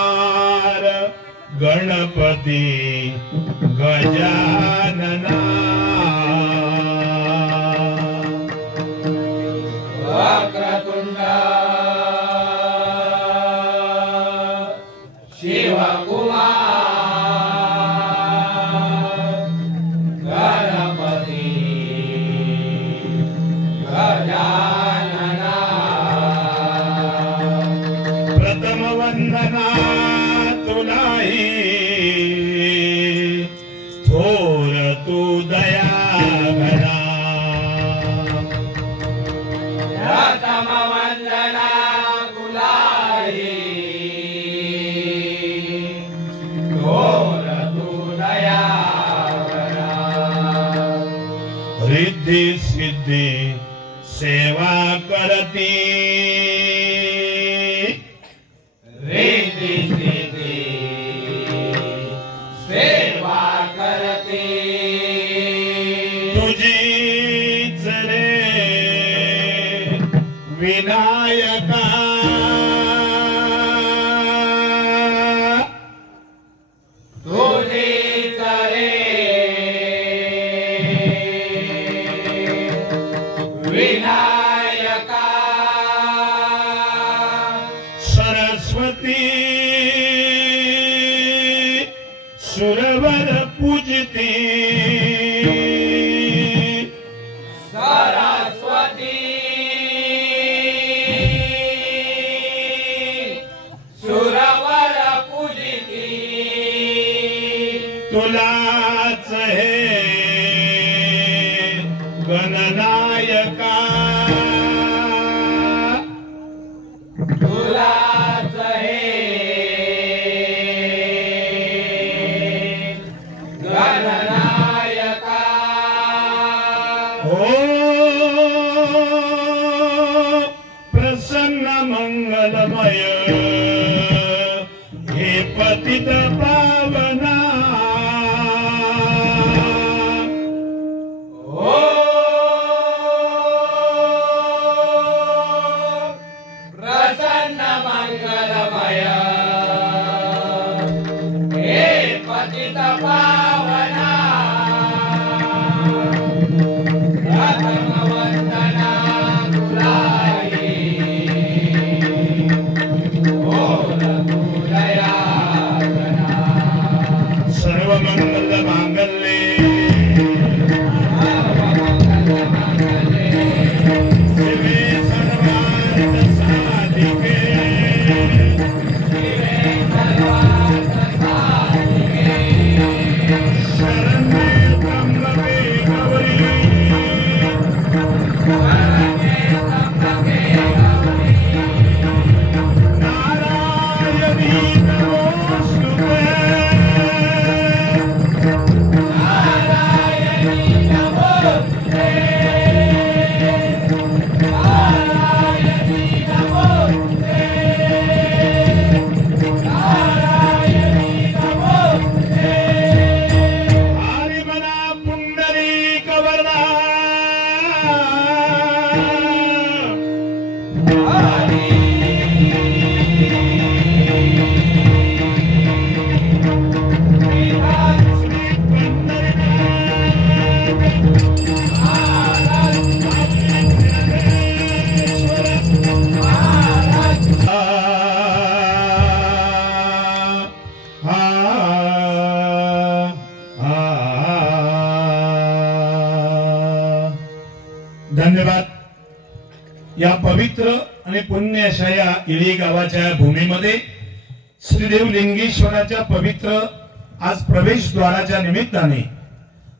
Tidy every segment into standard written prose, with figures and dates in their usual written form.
कुमार गणपती गजानना वक्रतुंड शिवकुमार गणपती गजानना प्रथम वंदना तुलाही थोर तू दयाघना प्रथम वंदना तुलाही थोर तू दयाघना रिद्धी सिद्धी सेवा करती रिद्धी सिद्धी सेवा करते तुझीच रे विनायका तुझीच रे विनायका सरस्वती सुरवर पूजती सरस्वती सुरवर पूजिती तुलाच हे गणनायका तुलाच हे गणनायका हो प्रसन्न मंगलमय हे पतित पावना ओ प्रसन्न मंगलमय हे पतित पावना प्रथम वंदना तुलाही थोर तू दयाघना सर्व मंगल मांगल्ये शिवे सर्वार्थ साधिके शरण्ये त्र्यंबके गौरी नारायणी नमोस्तुते हरि मना पुंडरीक वरदा धन्यवाद। या पवित्र आणि पुण्य अशा या इळी गावाच्या भूमीमध्ये श्रीदेव लिंगेश्वराच्या पवित्र आज प्रवेशद्वाराच्या निमित्ताने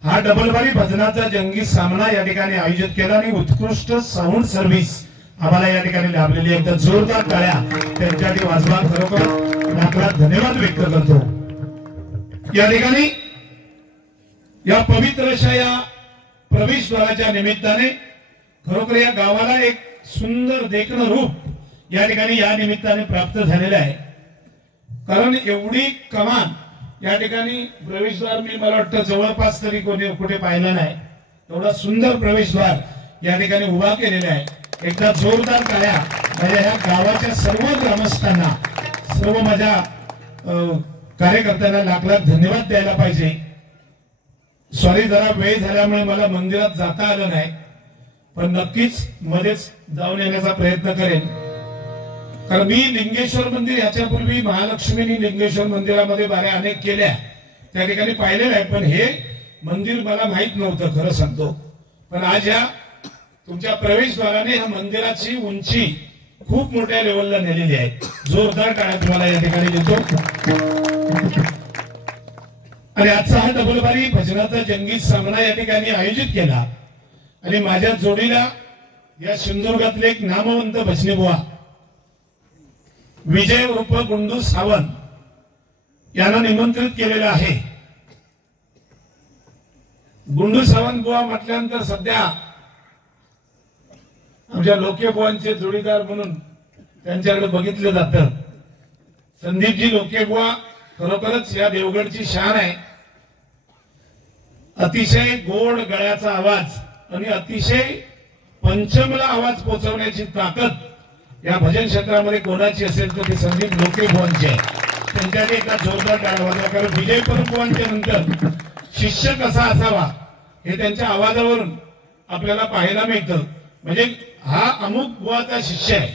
हा डबलबारी भजनाचा जंगी सामना या ठिकाणी आयोजित केला आणि उत्कृष्ट साऊंड सर्व्हिस आम्हाला या ठिकाणी लाभलेली एकदा जोरदार टाळ्या त्यांच्यासाठी वाजवा। खरोखर लाखलाख धन्यवाद व्यक्त करतो। या ठिकाणी या पवित्र अशा या प्रवेशद्वाराच्या निमित्ताने खरोखर या गावाला एक सुंदर देखणं रूप या ठिकाणी या निमित्ताने प्राप्त झालेलं आहे। कारण एवढी कमान या ठिकाणी प्रवेशद्वार मी मला वाटतं जवळपास तरी कोणी कुठे पाहिलं नाही। एवढा सुंदर प्रवेशद्वार या ठिकाणी उभा केलेला आहे। एकदा जोरदार टाळ्या माझ्या ह्या गावाच्या सर्व ग्रामस्थांना, सर्व माझ्या कार्यकर्त्यांना लाख लाख धन्यवाद द्यायला पाहिजे. सॉरी, जरा वेळ झाल्यामुळे मला मंदिरात जाता आलं नाही, पण नक्कीच मध्येच जाऊन येण्याचा प्रयत्न करेन. कारण मी लिंगेश्वर मंदिर ह्याच्यापूर्वी महालक्ष्मीनी लिंगेश्वर मंदिरामध्ये बाऱ्या अनेक केल्या, त्या ठिकाणी पाहिलेलं आहे, पण हे मंदिर मला माहित नव्हतं खरं सांगतो. पण आज या तुमच्या प्रवेशद्वाराने ह्या मंदिराची उंची खूप मोठ्या लेवलला नेलेली आहे. जोरदार टाळ्या तुम्हाला या ठिकाणी देतो. आणि आजचा हा डबलबारी भजनाचा जंगी सामना या ठिकाणी आयोजित केला आणि माझ्या जोडीला या सिंधुदुर्गातले एक नामवंत भजनी बुवा विजय उर्फ गुंडू सावंत यांना निमंत्रित केलेलं आहे. गुंडू सावंत बुवा म्हटल्यानंतर सध्या आमच्या लोके बुवांचे जोडीदार म्हणून त्यांच्याकडे बघितलं जातं. संदीपजी लोके बुवा खरोखरच या देवगडची शान आहे. अतिशय गोड गळ्याचा आवाज आणि अतिशय पंचमला आवाज पोहोचवण्याची ताकद या भजन क्षेत्रामध्ये कोणाची असेल तर ते संदीप लोके बुवांची आहे. त्यांच्याकडे एका जोरदार टाळ्या वाजवा. कारण विजय बुवांच्या नंतर शिष्य कसा असावा हे त्यांच्या आवाजावरून आपल्याला पाहायला मिळतं. म्हणजे हा अमुक बुवाचा शिष्य आहे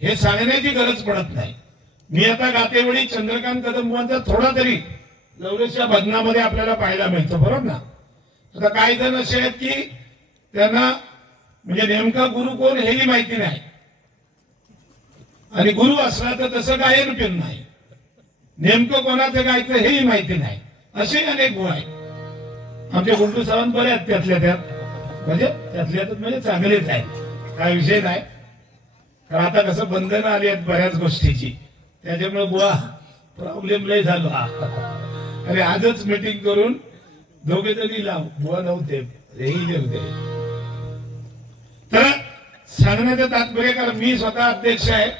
हे सांगण्याची गरज पडत नाही. मी आता गातेवेळी चंद्रकांत कदम बुवांचा थोडा तरी लवलेशच्या भजनामध्ये आपल्याला पाहायला मिळतो, बरोबर ना. आता काही जण असे आहेत की त्यांना म्हणजे नेमका गुरु कोण हेही माहिती नाही, आणि गुरु असला तर तसं गायन पण नाही, नेमकं कोणाचं गायचं हेही माहिती नाही, असे अनेक बुवा आहेत. आमचे गुंडू सावंत बरे आहेत त्यातल्या त्यात, म्हणजे चांगलेच आहेत, काय विषय नाही. कारण आता कसं बंधनं आली आहेत बऱ्याच गोष्टीची, त्याच्यामुळे बुवा प्रॉब्लेम लय झाला. अरे आजच मीटिंग करून दोघे जणी लाव, बुवा नव्हते हेही होते. तर सांगण्याचं तात्पर्य, कारण मी स्वतः अध्यक्ष आहे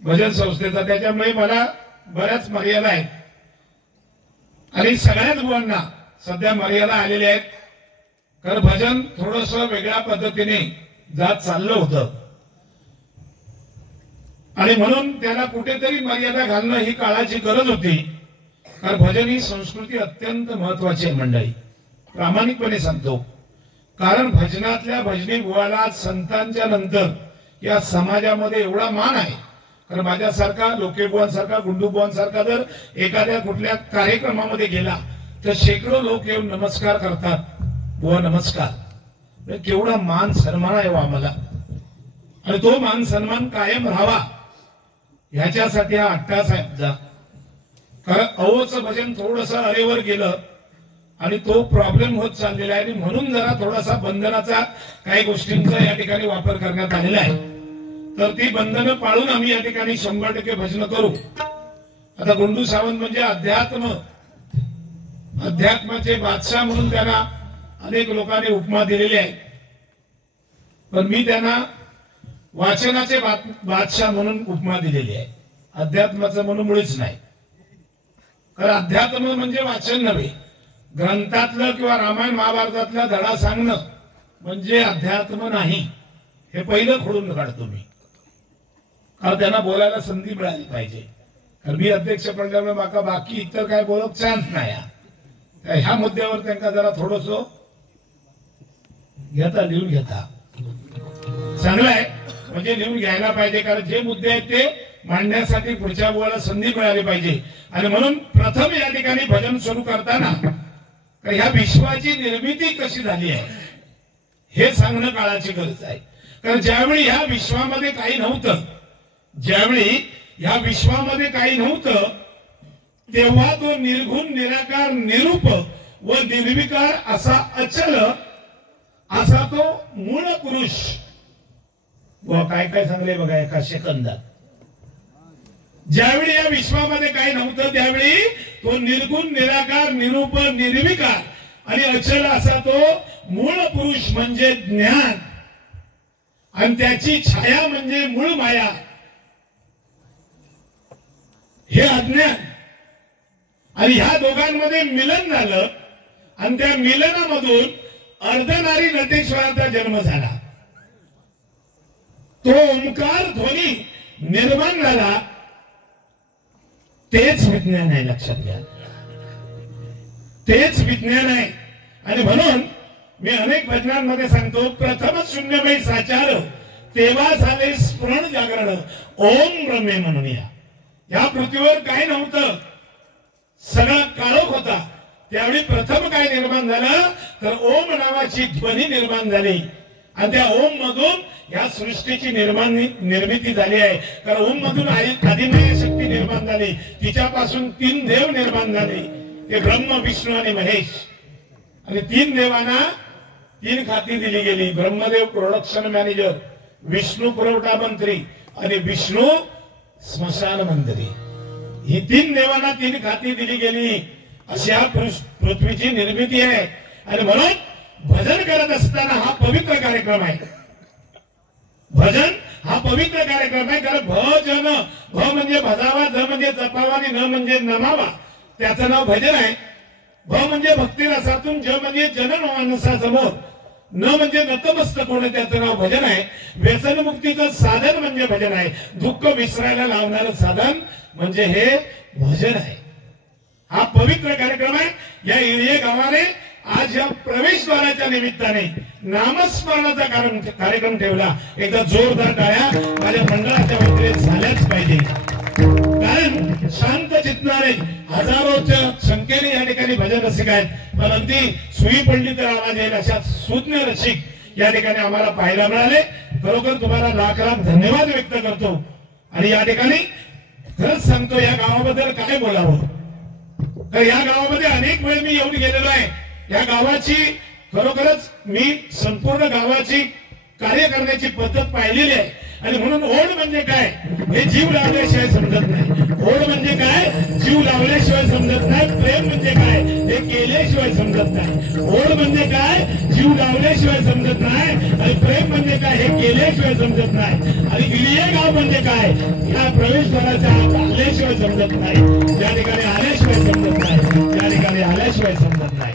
भजन संस्थेचा, त्याच्यामुळे मला बऱ्याच मर्यादा आहेत आणि सगळ्याच बुवांना सध्या मर्यादा आलेल्या आहेत. कारण भजन थोडस वेगळ्या पद्धतीने जात चाललं होतं आणि म्हणून त्याला कुठेतरी मर्यादा घालणं ही काळाची गरज होती. कारण भजन ही संस्कृती अत्यंत महत्वाची आहे मंडळी, प्रामाणिकपणे सांगतो. कारण भजनातल्या भजनी बुवाला संतांच्या नंतर या समाजामध्ये एवढा मान आहे. कारण माझ्यासारखा लोके बुवांसारखा गुंडू बुवांसारखा जर एखाद्या कुठल्या कार्यक्रमामध्ये गेला तर शेकडो लोक येऊन नमस्कार करतात, बुवा नमस्कार. केवढा मान सन्मान आहे वा आम्हाला, आणि तो मान सन्मान कायम राहावा ह्याच्यासाठी हा अट्टास आहे. कारण अहोचं भजन थोडस अरेवर गेलं आणि तो प्रॉब्लेम होत चाललेला आहे, आणि म्हणून जरा थोडासा बंधनाचा काही गोष्टींचा या ठिकाणी वापर करण्यात आलेला आहे. तर ती बंधनं पाळून आम्ही या ठिकाणी 100% भजन करू. आता गुंडू सावंत म्हणजे अध्यात्माचे बादशाह म्हणून त्यांना अनेक लोकांनी उपमा दिलेली आहे, पण मी त्यांना वाचनाचे बादशाह म्हणून उपमा दिलेली आहे, अध्यात्माचं म्हणून मुळीच नाही. कारण अध्यात्म म्हणजे वाचन नव्हे, ग्रंथातलं किंवा रामायण महाभारतातला धडा सांगणं म्हणजे अध्यात्म नाही, हे पहिलं खोडून काढतो मी. कारण त्यांना बोलायला संधी मिळाली पाहिजे. कारण मी अध्यक्ष पडल्यामुळे माका बाकी इतर काय बोलक चान्स नाही. ह्या मुद्द्यावर त्यांना जरा थोडस लिहून घेता चांगलं आहे, म्हणजे लिहून घ्यायला पाहिजे. कारण जे मुद्दे आहेत ते मांडण्यासाठी पुढच्या बुवाला संधी मिळाली पाहिजे. आणि म्हणून प्रथम या ठिकाणी भजन सुरू करताना ह्या विश्वाची निर्मिती कशी झाली आहे हे सांगणं काळाची गरज आहे. कारण ज्यावेळी ह्या विश्वामध्ये काही नव्हतं, तेव्हा तो निर्गुण, निराकार, निरूप व निर्विकार असा अचल असा तो मूळ पुरुष. व काय काय सांगले बघा एका सेकंदात. ज्यावेळी या विश्वामध्ये काही नव्हतं त्यावेळी तो निर्गुण, निराकार, निरूप, निर्विकार आणि अचल असा तो मूळ पुरुष म्हणजे ज्ञान, आणि त्याची छाया म्हणजे मूळ माया, हे अज्ञान. आणि ह्या दोघांमध्ये मिलन झालं आणि त्या मिलनामधून अर्धनारी नटेश्वराचा जन्म झाला. तो ओंकार ध्वनी निर्माण झाला तेच विज्ञान आहे, लक्षात घ्या, तेच विज्ञान आहे. आणि म्हणून मी अनेक भजनांमध्ये सांगतो, प्रथम शून्यमय साचार तेव्हा झाले स्फुरण जागरण ओम ब्रह्मे म्हणून. या पृथ्वीवर काय नव्हतं, सगळा काळोख होता. त्यावेळी प्रथम काय निर्माण झालं तर ओम नावाची ध्वनी निर्माण झाली आणि त्या ओम मधून या सृष्टीची निर्मिती झाली आहे. कारण ओम मधून आदिमय शक्ती निर्माण झाली, तिच्यापासून 3 देव निर्माण झाले, ते ब्रह्म विष्णू आणि महेश. आणि 3 देवांना 3 खाती दिली गेली. ब्रह्मदेव प्रोडक्शन मॅनेजर, विष्णू पुरवठा मंत्री आणि विष्णू स्मशान मंत्री. ही 3 देवांना 3 खाती दिली गेली. अशा पृथ्वीची निर्मिती आहे. आणि म्हणून भजन करत असताना हा पवित्र कार्यक्रम आहे. भजन हा पवित्र कार्यक्रम आहे. कारण भजन, भ म्हणजे भजावा, ज म्हणजे जपावा आणि न म्हणजे नमावा, त्याचं नाव भजन आहे. भ म्हणजे भक्ती रसातून, ज म्हणजे जनन मानसासमोर, न म्हणजे नतमस्तक होणे, त्याचं नाव भजन आहे. व्यसनमुक्तीचं साधन म्हणजे भजन आहे. दुःख विसरायला लावणारं साधन म्हणजे हे भजन आहे. हा पवित्र कार्यक्रम आहे. या इळये गावाने आज या प्रवेशद्वाराच्या निमित्ताने नामस्मरणाचा कार्यक्रम ठेवला. एकदा जोरदार टाळ्या माझ्या मंडळाच्या वतीने झाल्याच पाहिजे. कारण शांत चित्ताने हजारोच्या संख्येने या ठिकाणी भजन रसिक आहेत. पण अगदी सुई पडली तर आवाज येईल अशा सुज्ञ रसिक या ठिकाणी आम्हाला पाहायला मिळाले. खरोखर तुम्हाला लाख लाख धन्यवाद व्यक्त करतो. आणि या ठिकाणी खरंच सांगतो, या गावाबद्दल काय बोलावं. तर या गावामध्ये अनेक वेळ मी येऊन गेलेलो आहे. या गावाची खरोखरच मी संपूर्ण गावाची कार्य करण्याची पद्धत पाहिलेली आहे. आणि म्हणून ओढ म्हणजे काय हे जीव लावल्याशिवाय समजत नाही. ओढ म्हणजे काय, जीव लावल्याशिवाय समजत नाही. प्रेम म्हणजे काय हे केल्याशिवाय समजत नाही. ओढ म्हणजे काय, जीव लावल्याशिवाय समजत नाही. आणि प्रेम म्हणजे काय हे केल्याशिवाय समजत नाही. आणि इळये गाव म्हणजे काय, या प्रवेशद्वाराच्या आल्याशिवाय समजत नाही. या ठिकाणी आल्याशिवाय समजत नाही. या ठिकाणी आल्याशिवाय समजत नाही.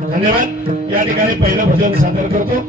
धन्यवाद. या ठिकाणी पहिलं भजन सादर करतो.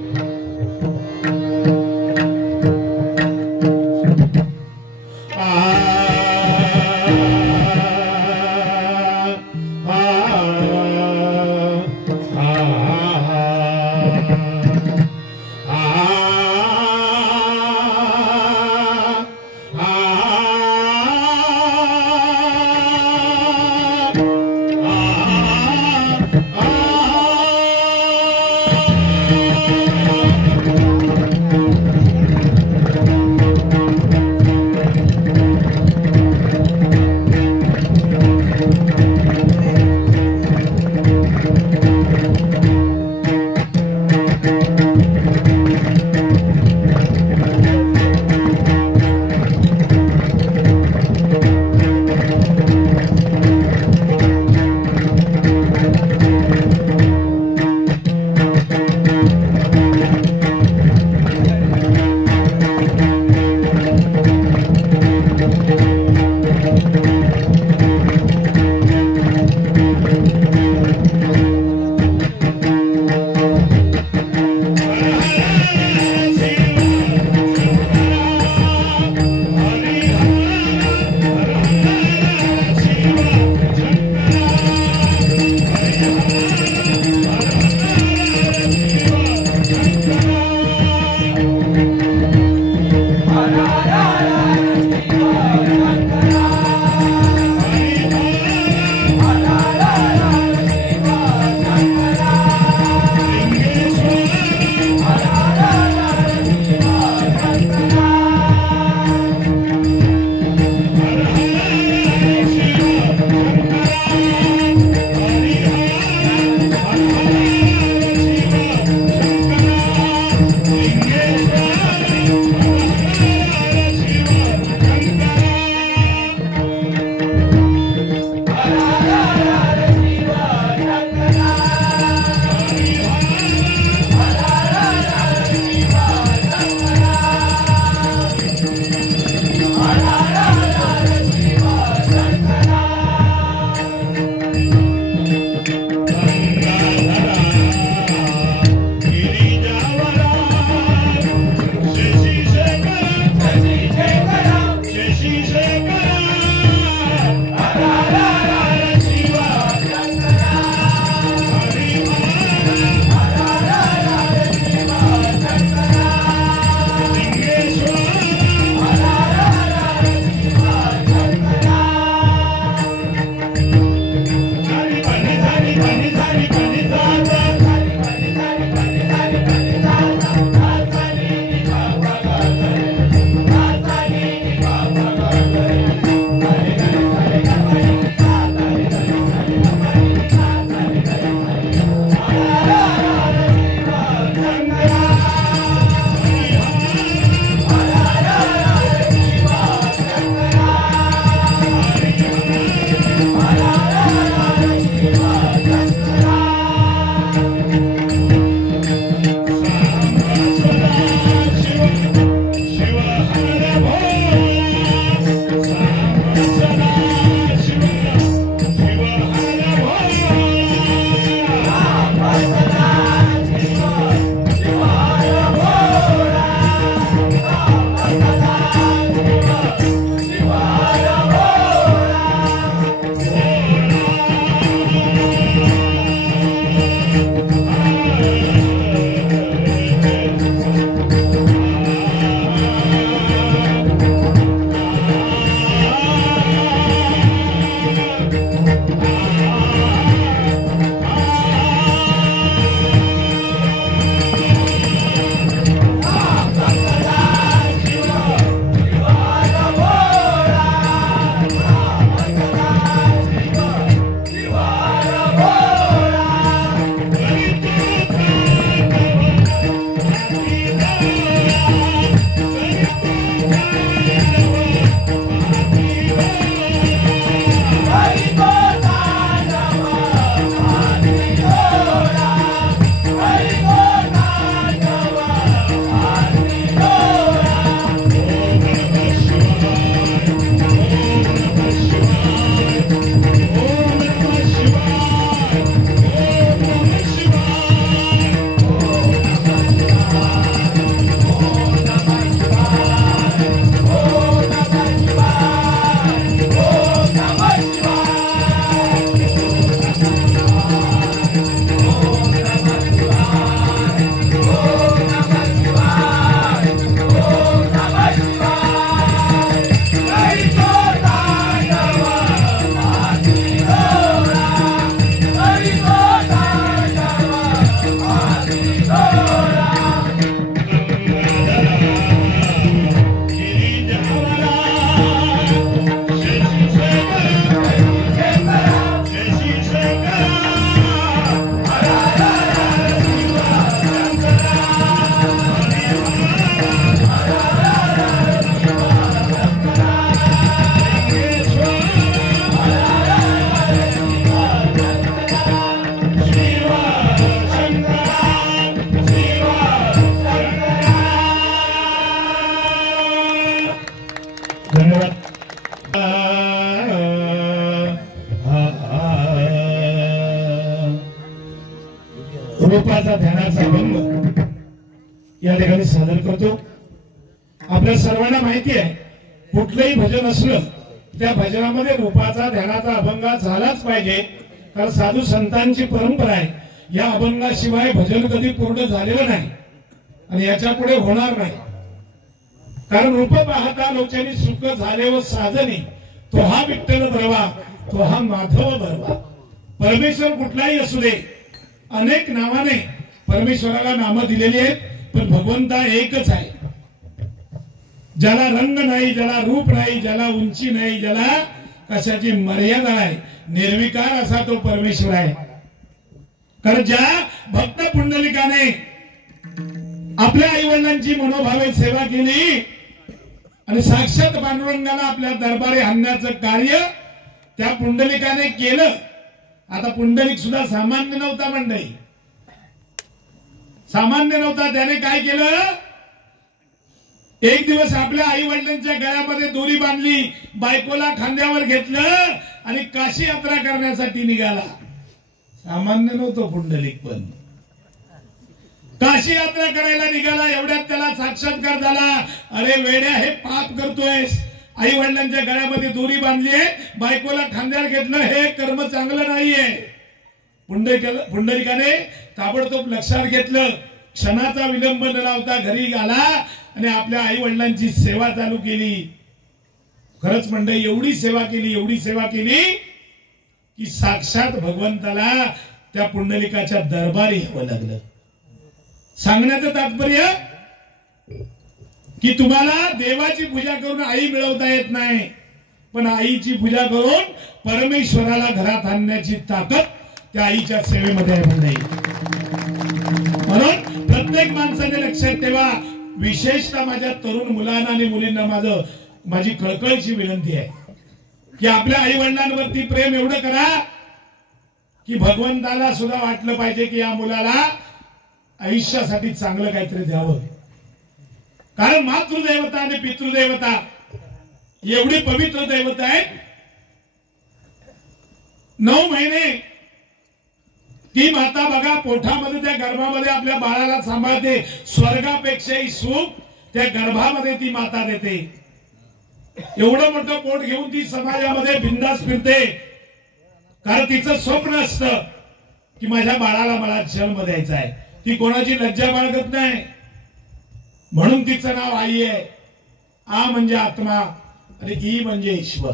रूपाचा ध्यानाचा अभंग या ठिकाणी सादर करतो। आपल्या सर्वांना माहिती आहे कुठलंही भजन असलं त्या भजनामध्ये रूपाचा ध्यानाचा अभंग झालाच पाहिजे, कारण साधू संतांची परंपरा आहे। या अभंगाशिवाय भजन कधी पूर्ण झालेलं नाही आणि याच्या पुढे होणार नाही। कारण रूप पाहता लोचनी सुख झाले व साजनी, तो हा विठ्ठल बरवा, तो हा माधव बरवा। परमेश्वर कुठलाही असू दे, अनेक नावाने परमेश्वराला नामं दिलेली आहेत, पण भगवंता एकच आहे। ज्याला रंग नाही, ज्याला रूप नाही, ज्याला उंची नाही, ज्याला कशाची मर्यादा आहे, निर्विकार असा तो परमेश्वर आहे। कारण ज्या भक्त पुंडलिकाने आपल्या आई वडिलांची मनोभावे सेवा केली आणि साक्षात पांडुरंगाला आपल्या दरबारी आणण्याचं कार्य त्या पुंडलिकाने केलं। आता पुंडलिक सुद्धा सामान्य नव्हता मंडळी, सामान्य नव्हता। त्याने काय केलं, एक दिवस आपल्या आई वडिलांच्या गळ्यामध्ये दोरी बांधली, बायकोला खांद्यावर घेतलं आणि काशी यात्रा करण्यासाठी निघाला। सामान्य नव्हतं पुंडलिक, पण काशी यात्रा करायला निघाला। एवढ्यात त्याला साक्षात्कार झाला, अरे वेड्या हे पाप करतोयस, आई वडिलांच्या गळ्यामध्ये दोरी बांधलीये, बायकोला खांद्यावर घेतलं, हे कर्म चांगलं नाहीये। पुंडलिकाने ताबडतोब लक्षात घेतलं, क्षणाचा विलंब न लावता घरी आला आणि आपल्या आई वडिलांची सेवा चालू केली। खरंच मंडळी एवढी सेवा केली, एवढी सेवा केली की साक्षात भगवंताला त्या पुंडलिकाच्या दरबारी यावं लागलं। सांगण्याचं तात्पर्य की तुम्हाला देवाची पूजा करून आई मिळवता येत नाही, पण आईची पूजा करून परमेश्वराला घरात आणण्याची ताकद त्या आईच्या सेवेमध्ये आहे मंडळी। म्हणून प्रत्येक माणसाने लक्षात ठेवा, विशेषतः माझ्या तरुण मुलांना आणि मुलींना माझी कळकळीची विनंती आहे की आपल्या आई वडिलांवरती प्रेम एवढं करा की भगवंताला सुद्धा वाटलं पाहिजे की या मुलाला आयुष्यासाठी चांगलं काहीतरी द्यावं। कारण मातृदेवता आणि पितृदेवता एवढी पवित्र देवता आहे। 9 महिने ती माता बघा पोटामध्ये, त्या गर्भामध्ये आपल्या बाळाला सांभाळते। स्वर्गापेक्षाही सुख त्या गर्भामध्ये ती माता देते। एवढं मोठं पोट घेऊन ती समाजामध्ये बिंदास फिरते, कारण तिचं स्वप्न असतं की माझ्या बाळाला मला जन्म द्यायचा आहे। ती कोणाची लज्जा बाळगत नाही, म्हणून तिचं नाव आई आहे। आ म्हणजे आत्मा आणि ई म्हणजे ईश्वर।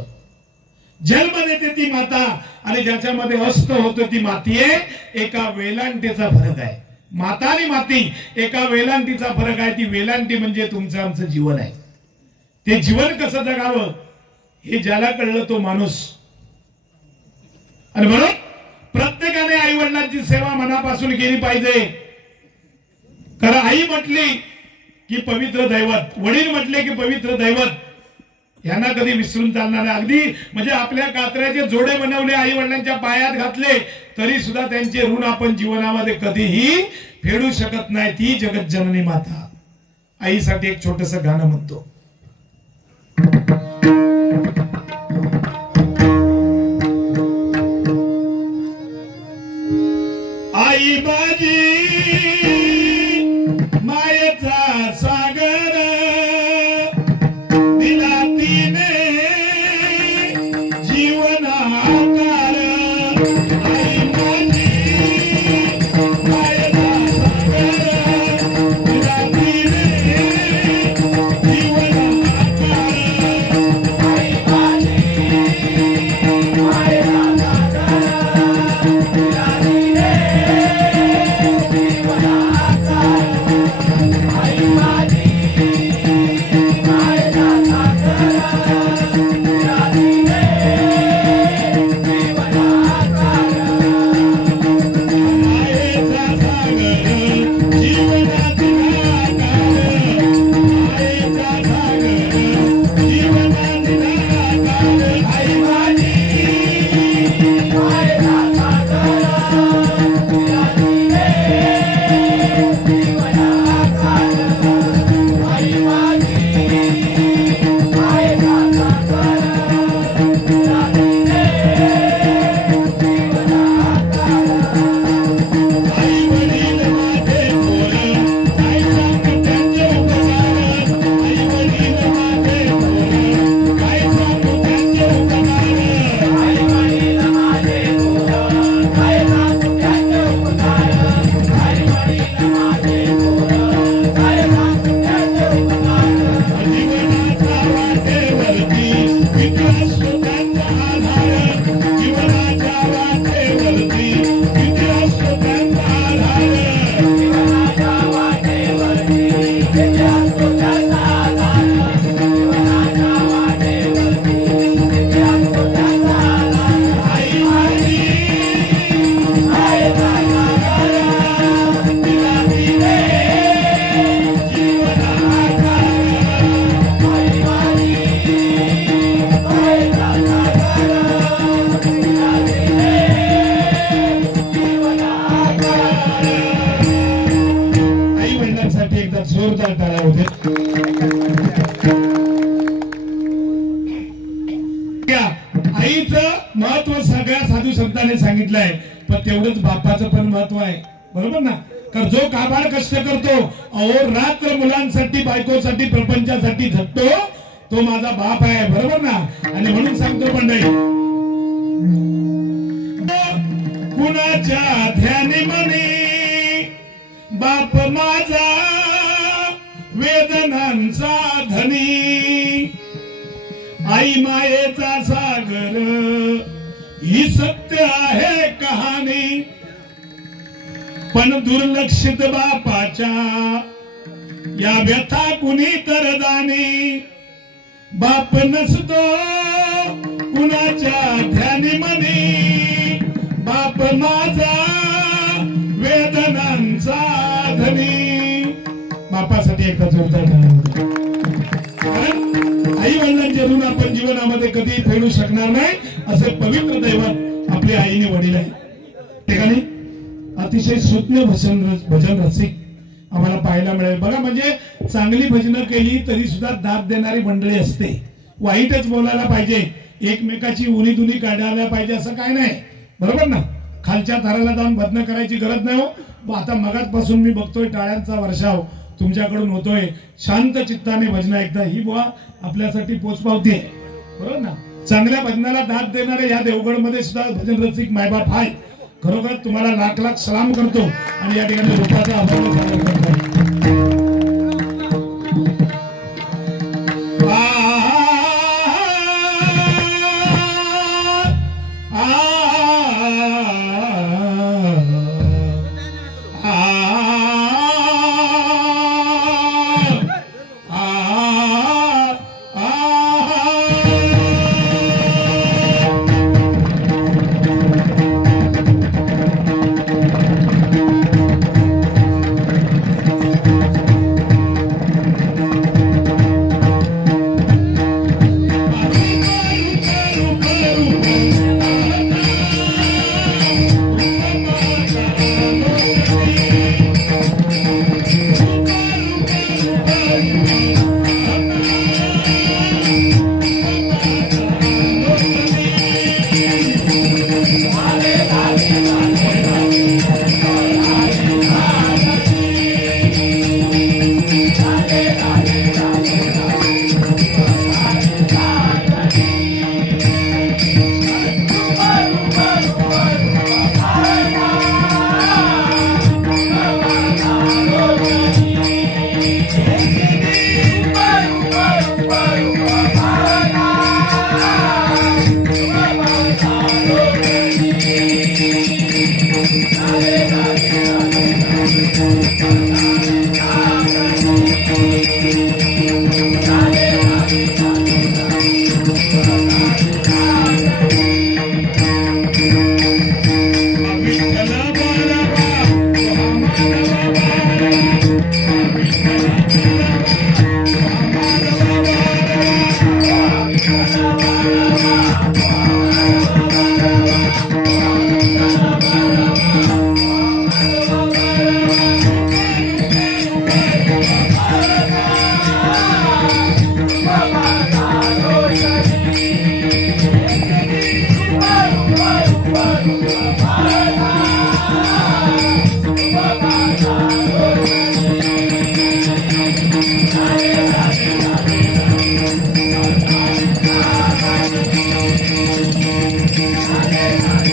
जन्म देते ती माता आणि ज्याच्यामध्ये अस्त होतं ती माती आहे। एका वेलांटीचा फरक आहे, माता आणि माती एका वेलांटीचा फरक आहे। ती वेलांटी म्हणजे तुमचं आमचं जीवन आहे। ते जीवन कसं जगावं हे ज्याला कळलं तो माणूस। आणि म्हणून प्रत्येकाने आई वडिलांची सेवा मनापासून केली पाहिजे। कारण आई म्हटली की पवित्र दैवत, वडील म्हटले की पवित्र दैवत, यांना कधी विसरून चालणार नाही। अगदी म्हणजे आपल्या कात्र्याचे जोडे बनवले, आई वडिलांच्या पायात घातले, तरी सुद्धा त्यांचे ऋण आपण जीवनामध्ये कधीही फेडू शकत नाही। ती जगत जननी माता। आईसाठी एक छोटस गाणं म्हणतो। आई माझी मायेचा सागर दिला तिने जीवनाकार। आई माझी मायेचा सागर दिला तिने जीवन महत्व सगळ्या साधू संतांनी सांगितलंय, पण तेवढंच बापाचं पण महत्व आहे, बरोबर ना? कारण जो काबाड कष्ट करतो, अहोरात्र मुलांसाठी, बायकोसाठी, प्रपंचासाठी झटतो, तो माझा बाप आहे, बरोबर ना? आणि म्हणून सांगतो मंडळी, कुणाच्या ध्यानी मनी बाप माझा वेदनांचा धनी, आई मायेचा सागर ही सत्य आहे कहाणी, पण दुर्लक्षित बापाच्या या व्यथा कुणी तर जाणे, बाप नसतो कुणाच्या ध्यानी मनी बाप माझा वेदनांचा धनी. बापासाठी एकदा जोरदार टाळ्या. कारण आई वडिलांचे ऋण आपण जीवनामध्ये कधी फेडू शकणार नाही, असे पवित्र दैवत आपली आईने वडील आहे. ठिकाणी अतिशय सुज्ञ भजन रसिक आम्हाला पाहायला मिळेल बघा. म्हणजे चांगली भजनं केली तरी सुद्धा दाद देणारी मंडळी असते. वाईटच बोलायला पाहिजे, एकमेकाची उनी दुनी काढायला पाहिजे असं काय नाही, बरोबर ना? खालच्या थराला जाऊन भजन करायची गरज नाही हो. आता मगाचपासून मी बघतोय टाळ्यांचा वर्षाव तुमच्याकडून होतोय. शांत चित्ताने भजन ऐकता ही बुवा आपल्यासाठी पोचपावती आहे, बरोबर ना? चांगल्या भजनाला दाद देणारे या देवगडमध्ये सुद्धा भजन रसिक मायबाप आहेत. खरोखर तुम्हाला लाख लाख सलाम करतो आणि या ठिकाणी रूपाचा आभार सादर करतो. Hare